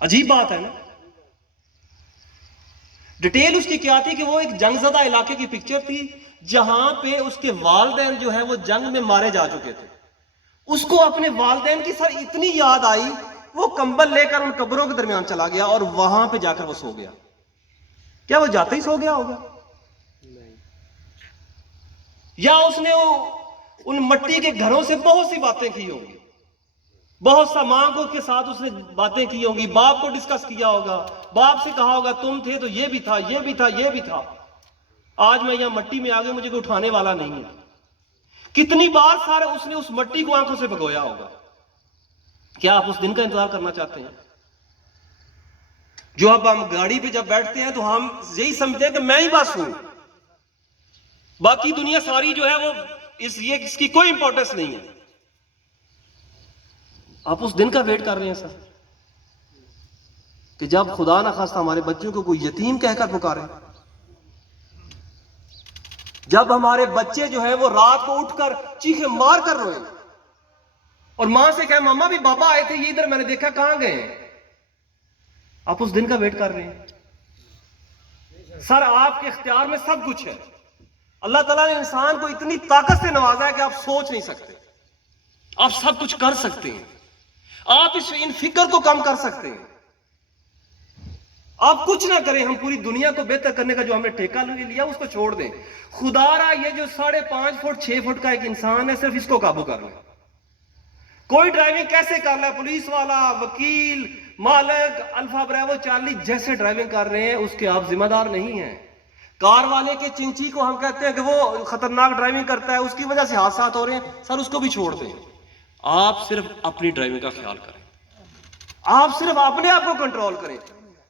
عجیب بات ہے نا. ڈیٹیل اس کی کیا تھی کہ وہ ایک جنگ زدہ علاقے کی پکچر تھی جہاں پہ اس کے والدین جو ہے وہ جنگ میں مارے جا چکے تھے. اس کو اپنے والدین کی سر اتنی یاد آئی وہ کمبل لے کر ان قبروں کے درمیان چلا گیا اور وہاں پہ جا کر وہ سو گیا. کیا وہ جاتے ہی سو گیا ہوگا؟ یا اس نے ان مٹی کے گھروں سے بہت سی باتیں کی ہوں گی, بہت سا ماں کو کے ساتھ اس نے باتیں کی ہوں گی, باپ کو ڈسکس کیا ہوگا, باپ سے کہا ہوگا تم تھے تو یہ بھی تھا, یہ بھی تھا, یہ بھی تھا, آج میں یہاں مٹی میں آگے مجھے کوئی اٹھانے والا نہیں ہے. کتنی بار سارے اس نے اس مٹی کو آنکھوں سے بھگویا ہوگا. کیا آپ اس دن کا انتظار کرنا چاہتے ہیں جو اب ہم گاڑی پہ جب بیٹھتے ہیں تو ہم یہی سمجھتے ہیں کہ میں ہی بس ہوں, باقی دنیا ساری جو ہے وہ اس کی کوئی امپورٹنس نہیں ہے. آپ اس دن کا ویٹ کر رہے ہیں سر کہ جب خدا نہ خواستہ ہمارے بچوں کو کوئی یتیم کہہ کر پکارے, جب ہمارے بچے جو ہے وہ رات کو اٹھ کر چیخے مار کر روئے اور ماں سے کہے ماما بھی بابا آئے تھے یہ ادھر میں نے دیکھا کہاں گئے ہیں. آپ اس دن کا ویٹ کر رہے ہیں. سر آپ کے اختیار میں سب کچھ ہے. اللہ تعالیٰ نے انسان کو اتنی طاقت سے نوازا ہے کہ آپ سوچ نہیں سکتے. آپ سب کچھ کر سکتے ہیں. آپ ان فکر کو کم کر سکتے ہیں. آپ کچھ نہ کریں, ہم پوری دنیا کو بہتر کرنے کا جو ہم نے ٹھیکہ لیا اس کو چھوڑ دیں. خدا را یہ جو 5.5 فٹ 6 فٹ کا ایک انسان ہے صرف اس کو قابو کر لیں. کوئی ڈرائیونگ کیسے کر رہا ہے, پولیس والا, وکیل, مالک, الفا بریوو چارلی جیسے ڈرائیونگ کر رہے ہیں اس کے آپ ذمہ دار نہیں ہیں. کار والے کے چنچی کو ہم کہتے ہیں کہ وہ خطرناک ڈرائیونگ کرتا ہے, اس کی وجہ سے حادثات ہو رہے ہیں, سر اس کو بھی چھوڑ دیں. آپ صرف اپنی ڈرائیونگ کا خیال کریں, آپ صرف اپنے آپ کو کنٹرول کریں.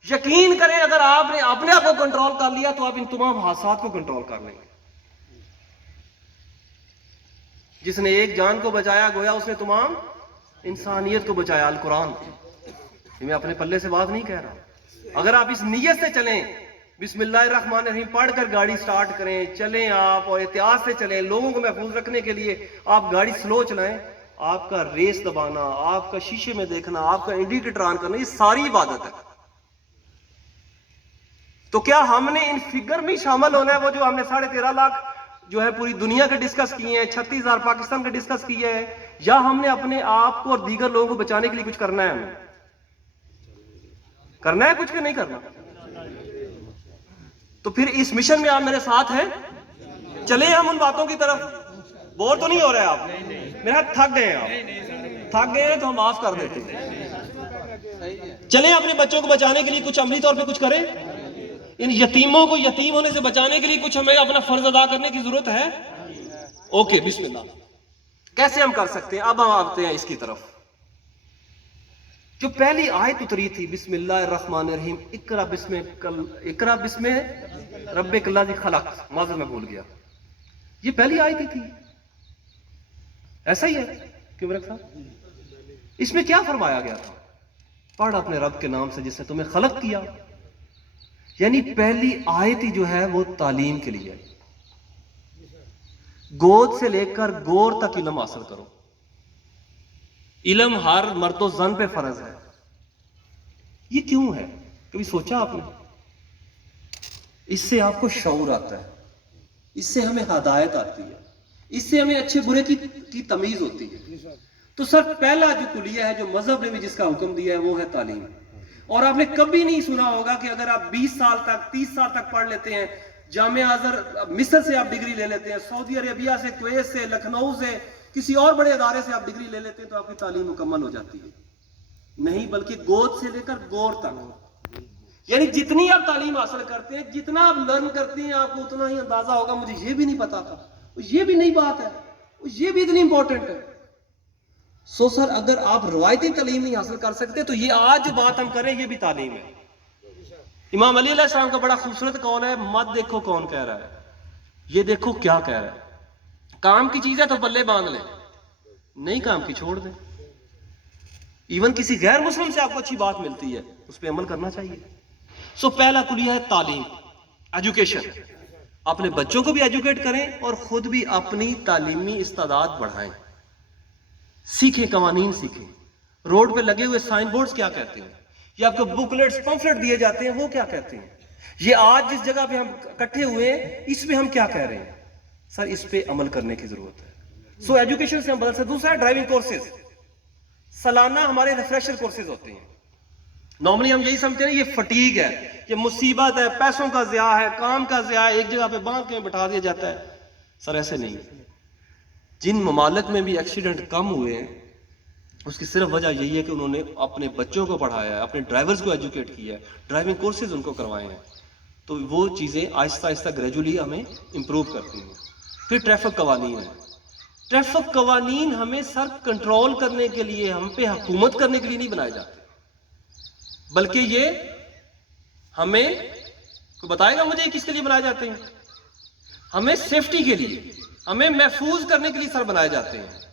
یقین کریں اگر آپ نے اپنے آپ کو کنٹرول کر لیا تو آپ ان تمام حادثات کو کنٹرول کر لیں گے. جس نے ایک جان کو بچایا گویا اس نے تمام انسانیت کو بچایا. القرآن, میں اپنے پلے سے بات نہیں کہہ رہا. اگر آپ اس نیت سے چلیں, بسم اللہ الرحمن الرحیم پڑھ کر گاڑی سٹارٹ کریں, چلیں آپ اور احتیاط سے چلیں, لوگوں کو محفوظ رکھنے کے لیے آپ گاڑی سلو چلائیں, آپ کا ریس دبانا, آپ کا شیشے میں دیکھنا, آپ کا انڈیکیٹر آن کرنا, یہ ساری عبادت ہے. تو کیا ہم نے ان فگر میں شامل ہونا ہے وہ جو ہم نے 13.5 لاکھ جو ہے پوری دنیا کے ڈسکس کیے ہیں, 36,000 پاکستان کے ڈسکس کیے ہیں, یا ہم نے اپنے آپ کو اور دیگر لوگوں کو بچانے کے لیے کچھ کرنا ہے؟ ہمیں کرنا ہے کچھ کہ نہیں کرنا؟ تو پھر اس مشن میں آپ میرے ساتھ ہیں, چلیں ہم ان باتوں کی طرف. بور تو نہیں ہو رہے آپ؟ میرے ہاتھ تھک گئے ہیں, آپ تھک گئے ہیں تو ہم معاف کر دیتے ہیں. چلیں اپنے بچوں کو بچانے کے لیے کچھ عملی طور پہ کچھ کریں. ان یتیموں کو یتیم ہونے سے بچانے کے لیے کچھ ہمیں اپنا فرض ادا کرنے کی ضرورت ہے. اوکے, بسم اللہ. کیسے ہم کر سکتے ہیں؟ اب ہم آتے ہیں اس کی طرف. جو پہلی آیت اتری تھی, بسم اللہ الرحمن الرحیم, اقرا بسم ربک الذی خلق, معذرت میں بھول گیا, یہ پہلی آیت ہی تھی. ایسا ہی ہے کیوں رکھا؟ اس میں کیا فرمایا گیا تھا؟ پڑھ اپنے رب کے نام سے جس نے تمہیں خلق کیا. یعنی پہلی آیت ہی جو ہے وہ تعلیم کے لیے. گود سے لے کر گور تک علم حاصل کرو. علم ہر مرد و زن پہ فرض ہے. یہ کیوں ہے؟ کبھی سوچا آپ نے؟ اس سے آپ کو شعور آتا ہے, اس سے ہمیں ہدایت آتی ہے, اس سے ہمیں اچھے برے کی تمیز ہوتی ہے. تو سر پہلا جو کلیہ ہے جو مذہب نے بھی جس کا حکم دیا ہے وہ ہے تعلیم. اور آپ نے کبھی نہیں سنا ہوگا کہ اگر آپ 20 سال تک 30 سال تک پڑھ لیتے ہیں, جامعہ ازہر مصر سے آپ ڈگری لے لیتے ہیں, سعودی عربیہ سے, کویت سے, لکھنؤ سے, کسی اور بڑے ادارے سے آپ ڈگری لے لیتے ہیں تو آپ کی تعلیم مکمل ہو جاتی ہے؟ نہیں, بلکہ گود سے لے کر گور تک. یعنی جتنی آپ تعلیم حاصل کرتے ہیں, جتنا آپ لرن کرتے ہیں, آپ کو اتنا ہی اندازہ ہوگا مجھے یہ بھی نہیں پتا تھا, یہ بھی نئی بات ہے, یہ بھی اتنی امپورٹنٹ ہے. سو سر اگر آپ روایتی تعلیم نہیں حاصل کر سکتے تو یہ آج جو بات ہم کریں یہ بھی تعلیم ہے. امام علی علیہ السلام کا بڑا خوبصورت قول ہے, مت دیکھو کون کہہ رہا ہے, یہ دیکھو کیا کہہ رہا ہے. کام کی چیز ہے تو پلے باندھ لیں, نہیں کام کی چھوڑ دیں. ایون کسی غیر مسلم سے آپ کو اچھی بات ملتی ہے, اس پہ عمل کرنا چاہیے. سو پہلا کلیہ ہے تعلیم, ایجوکیشن. اپنے بچوں کو بھی ایجوکیٹ کریں اور خود بھی اپنی تعلیمی استعداد بڑھائیں. سیکھیں, قوانین سیکھیں. روڈ پہ لگے ہوئے سائن بورڈز کیا کہتے ہیں, یہ آپ کو بکلیٹس پمفلٹ دیے جاتے ہیں، وہ کیا کہتے ہیں؟ یہ آج جس جگہ پہ ہم اکٹھے ہوئے ہیں اس میں ہم کیا کہہ رہے ہیں؟ سر اس پہ عمل کرنے کی ضرورت ہے. سو ایجوکیشن سے ہم بدل سکتے. دوسرا ہے ڈرائیونگ کورسز. سالانہ ہمارے ریفریشر کورسز ہوتے ہیں. نارملی ہم یہی سمجھتے ہیں یہ فٹیگ ہے، یہ مصیبت ہے، پیسوں کا ضیاع ہے، کام کا ضیاع ہے، ایک جگہ پہ باندھ کے بٹھا دیا جاتا ہے. سر ایسے نہیں. جن ممالک میں بھی ایکسیڈنٹ کم ہوئے ہیں اس کی صرف وجہ یہی ہے کہ انہوں نے اپنے بچوں کو پڑھایا ہے، اپنے ڈرائیورز کو ایجوکیٹ کیا ہے، ڈرائیونگ کورسز ان کو کروائے ہیں. تو وہ چیزیں آہستہ آہستہ گریجولی ہمیں امپروو کرتی ہیں. پھر ٹریفک قوانین ہیں. ٹریفک قوانین ہمیں سر کنٹرول کرنے کے لیے، ہم پہ حکومت کرنے کے لیے نہیں بنائے جاتے، بلکہ یہ ہمیں کوئی بتائے گا مجھے کس کے لیے بنائے جاتے ہیں؟ ہمیں سیفٹی کے لیے، ہمیں محفوظ کرنے کے لیے سر بنائے جاتے ہیں.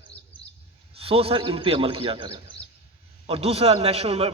سو سر ان پہ عمل کیا کریں. اور دوسرا نیشنل